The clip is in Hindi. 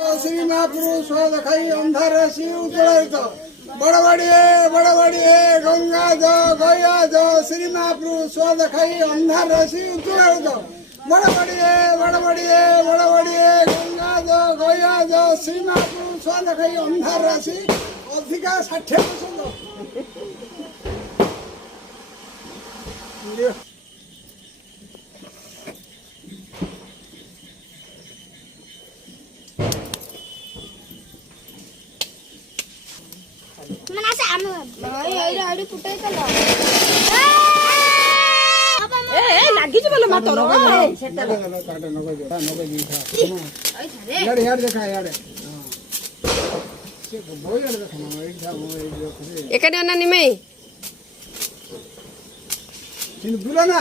श्री महापुरुष देखाई अंधार राशि उज्ज्वलित बड़बड़िए गंगा जो गया जो श्री महापुरुष देखाई अंधार राशि उज्ज्वलित बड़बड़िए गंगा जो गया जो श्री महापुरुष देखाई अंधार राशि अधिका 60%। एकड़े ना निमे दुला ना